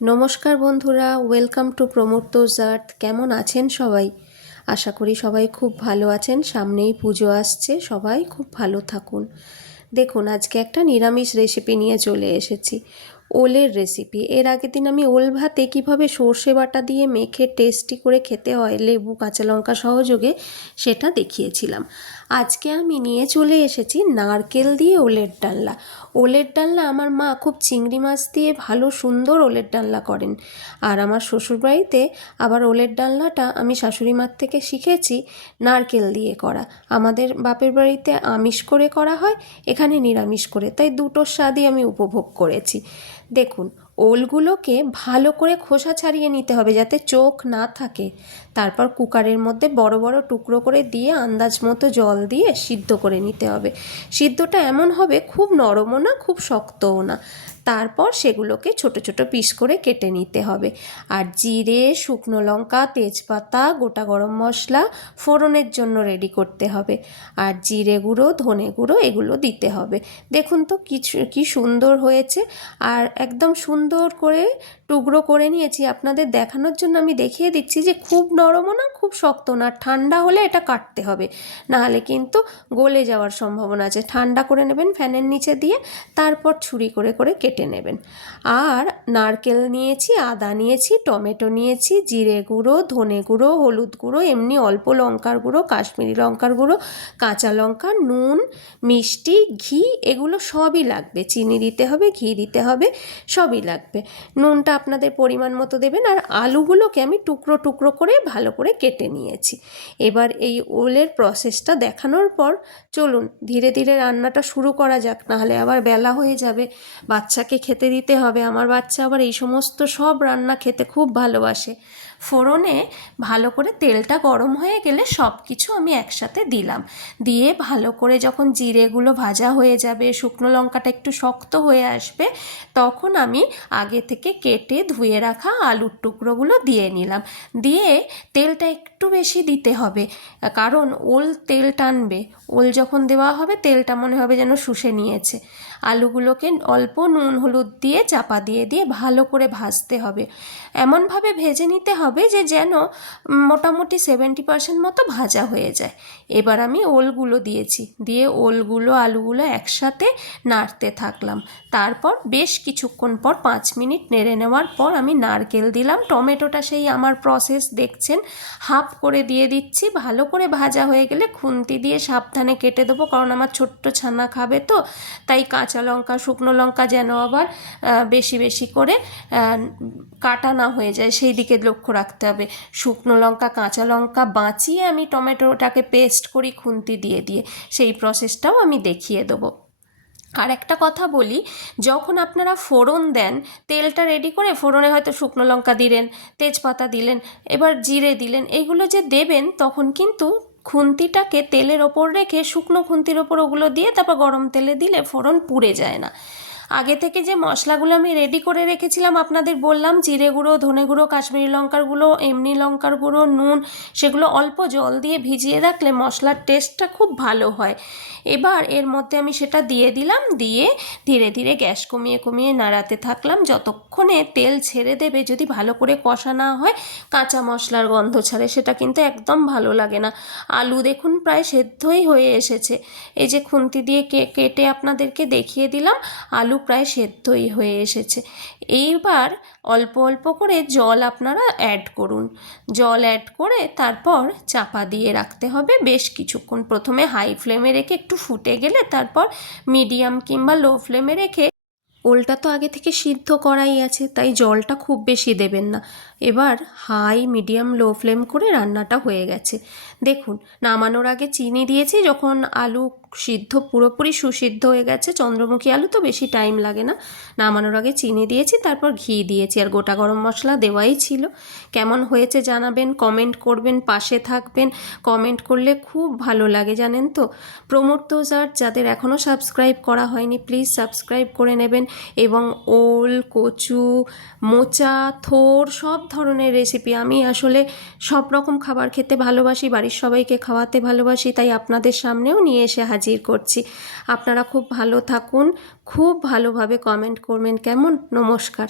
নমস্কার বন্ধুরা, welcome to promotes আর্থ। কেমন আছেন সবাই? আশা করি সবাই খুব ভালো আছেন। সামনেই পুজো আসছে, সবাই খুব ভালো থাকুন। দেখুন, আজকে একটা নিরামিষ রেসিপি নিয়ে চলে এসেছি, ওলের রেসিপি। এর আগের দিন আমি ওল ভাতে কীভাবে সর্ষে বাটা দিয়ে মেখে টেস্টি করে খেতে হয় লেবু কাঁচা লঙ্কা সহযোগে, সেটা দেখিয়েছিলাম। আজকে আমি নিয়ে চলে এসেছি নারকেল দিয়ে ওলের ডালনা। ওলের ডালনা আমার মা খুব চিংড়ি মাছ দিয়ে ভালো সুন্দর ওলের ডালনা করেন। আর আমার শ্বশুরবাড়িতে আবার ওলের ডালনাটা আমি শাশুড়ি মার থেকে শিখেছি নারকেল দিয়ে করা। আমাদের বাপের বাড়িতে আমিষ করে করা হয়, এখানে নিরামিষ করে, তাই দুটোর স্বাদই আমি উপভোগ করেছি। দেখুন, ওলগুলোকে ভালো করে খোসা ছাড়িয়ে নিতে হবে যাতে চোখ না থাকে। তারপর কুকারের মধ্যে বড় বড় টুকরো করে দিয়ে আন্দাজ মতো জল দিয়ে সিদ্ধ করে নিতে হবে। সিদ্ধটা এমন হবে খুব নরমও না খুব শক্তও না। তারপর সেগুলোকে ছোট ছোট পিস করে কেটে নিতে হবে। আর জিরে, শুকনো লঙ্কা, তেজপাতা, গোটা গরম মশলা ফোড়নের জন্য রেডি করতে হবে। আর জিরে গুঁড়ো, ধনে গুঁড়ো এগুলো দিতে হবে। দেখুন তো কি সুন্দর হয়েছে। আর একদম সুন্দর করে টুকরো করে নিয়েছি। আপনাদের দেখানোর জন্য আমি দেখিয়ে দিচ্ছি যে খুব নরমও না খুব শক্ত না। ঠান্ডা হলে এটা কাটতে হবে, নাহলে কিন্তু গলে যাওয়ার সম্ভাবনা আছে। ঠান্ডা করে নেবেন ফ্যানের নিচে দিয়ে, তারপর ছুরি করে করে কেটে নেবেন। আর নারকেল নিয়েছি, আদা নিয়েছি, টমেটো নিয়েছি, জিরে গুঁড়ো, ধনে গুঁড়ো, হলুদ গুঁড়ো, এমনি অল্প লঙ্কার গুঁড়ো, কাশ্মীরি লঙ্কার গুঁড়ো, কাঁচা লঙ্কা, নুন, মিষ্টি, ঘি এগুলো সবই লাগবে। চিনি দিতে হবে, ঘি দিতে হবে, সবই লাগবে। নুনটা আপনাদের পরিমাণ মতো দেবেন। আর আলুগুলোকে আমি টুকরো টুকরো করে ভালো করে কেটে নিয়েছি। এবার এই ওলের প্রসেসটা দেখানোর পর চলুন ধীরে ধীরে রান্নাটা শুরু করা যাক, নাহলে আবার বেলা হয়ে যাবে, বাচ্চাকে খেতে দিতে হবে। আমার বাচ্চা আবার এই সমস্ত সব রান্না খেতে খুব ভালোবাসে। ফোড়নে ভালো করে তেলটা গরম হয়ে গেলে সব কিছু আমি একসাথে দিলাম। দিয়ে ভালো করে যখন জিরেগুলো ভাজা হয়ে যাবে, শুকনো লঙ্কাটা একটু শক্ত হয়ে আসবে, তখন আমি আগে থেকে কেটে ধুয়ে রাখা আলুর টুকরোগুলো দিয়ে নিলাম। দিয়ে তেলটা একটু বেশি দিতে হবে, কারণ ওল তেল টানবে। ওল যখন দেওয়া হবে তেলটা মনে হবে যেন শুষে নিয়েছে। আলুগুলোকে অল্প নুন হলুদ দিয়ে চাপা দিয়ে দিয়ে ভালো করে ভাজতে হবে। এমনভাবে ভেজে নিতে হবে যে যেন মোটামুটি 70% মতো ভাজা হয়ে যায়। এবার আমি ওলগুলো দিয়েছি, দিয়ে ওলগুলো আলুগুলো একসাথে নাড়তে থাকলাম। তারপর বেশ কিছুক্ষণ পর 5 মিনিট নেড়ে নেওয়ার পর আমি নারকেল দিলাম। টমেটোটা সেই আমার প্রসেস দেখছেন, হাফ করে দিয়ে দিচ্ছি। ভালো করে ভাজা হয়ে গেলে খুন্তি দিয়ে সাবধানে কেটে দেবো, কারণ আমার ছোট্ট ছানা খাবে তো, তাই কাঁচা লঙ্কা শুকনো লঙ্কা যেন আবার বেশি বেশি করে কাটা না হয়ে যায় সেই দিকে লক্ষ্য রাখতে হবে। শুকনো লঙ্কা কাঁচা লঙ্কা বাঁচিয়ে আমি টমেটোটাকে পেস্ট করি খুন্তি দিয়ে দিয়ে, সেই প্রসেসটাও আমি দেখিয়ে দেবো। আর একটা কথা বলি, যখন আপনারা ফোড়ন দেন, তেলটা রেডি করে ফোড়নে হয়তো শুকনো লঙ্কা দিলেন, তেজপাতা দিলেন, এবার জিরে দিলেন, এইগুলো যে দেবেন তখন কিন্তু খুন্তিটাকে তেলের ওপর রেখে শুকনো খুন্তির ওপর ওগুলো দিয়ে তারপর গরম তেলে দিলে ফোড়ন পুড়ে যায় না। আগে থেকে যে মশলাগুলো আমি রেডি করে রেখেছিলাম আপনাদের বললাম, জিরে গুঁড়ো, ধনে গুঁড়ো, কাশ্মীরি লঙ্কার গুঁড়ো, এমনি লঙ্কার গুঁড়ো, নুন, সেগুলো অল্প জল দিয়ে ভিজিয়ে রাখলে মশলার টেস্টটা খুব ভালো হয়। এবার এর মধ্যে আমি সেটা দিয়ে দিলাম, দিয়ে ধীরে ধীরে গ্যাস কমিয়ে কমিয়ে নাড়াতে থাকলাম যতক্ষণে তেল ছেড়ে দেবে। যদি ভালো করে কষা না হয়, কাঁচা মশলার গন্ধ ছাড়ে, সেটা কিন্তু একদম ভালো লাগে না। আলু দেখুন প্রায় সেদ্ধই হয়ে এসেছে। এই যে খুন্তি দিয়ে কেটে আপনাদেরকে দেখিয়ে দিলাম, আলু প্রায় সেদ্ধই হয়ে এসেছে। এইবার অল্প অল্প করে জল আপনারা অ্যাড করুন। জল অ্যাড করে তারপর চাপা দিয়ে রাখতে হবে বেশ কিছুক্ষণ। প্রথমে হাই ফ্লেমে রেখে একটু ফুটে গেলে তারপর মিডিয়াম কিংবা লো ফ্লেমে রেখে, ওলটা তো আগে থেকে সিদ্ধ করাই আছে তাই জলটা খুব বেশি দেবেন না। এবার হাই মিডিয়াম লো ফ্লেম করে রান্নাটা হয়ে গেছে। দেখুন, নামানোর আগে চিনি দিয়েছি, যখন আলু সিদ্ধ পুরোপুরি সুসিদ্ধ হয়ে গেছে, চন্দ্রমুখী আলু তো বেশি টাইম লাগে না, নামানোর আগে চিনি দিয়েছি, তারপর ঘি দিয়েছি, আর গোটা গরম মশলা দেওয়াই ছিল। কেমন হয়েছে জানাবেন, কমেন্ট করবেন, পাশে থাকবেন। কমেন্ট করলে খুব ভালো লাগে জানেন তো। প্রমোটস আর্থ যাদের এখনও সাবস্ক্রাইব করা হয়নি প্লিজ সাবস্ক্রাইব করে নেবেন। এবং ওল, কচু, মোচা, থোড় সব ধরনের রেসিপি, আমি আসলে সব রকম খাবার খেতে ভালোবাসি, বাড়ির সবাইকে খাওয়াতে ভালোবাসি, তাই আপনাদের সামনেও নিয়ে এসে হাজির করছি। আপনারা খুব ভালো থাকুন, খুব ভালোভাবে কমেন্ট করবেন কেমন। নমস্কার।